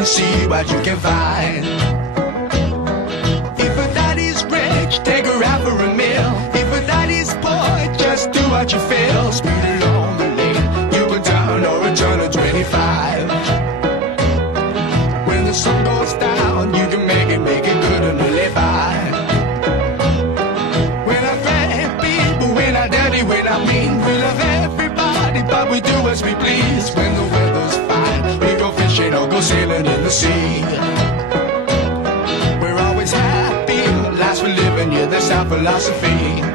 and see what you can find. If a daddy's rich, take her out for a meal. If a daddy's poor, just do what you feel. Speed along the lane, you go down or a turn of 25. When the sun goes down, you can make it good and live by. When I thank people, when I dirty, when I mean, we love everybody, but we do as we please. When the weather's fine, we go fishing or go sailing in the sea. We're always happy, lives we live in, yeah, that's our philosophy.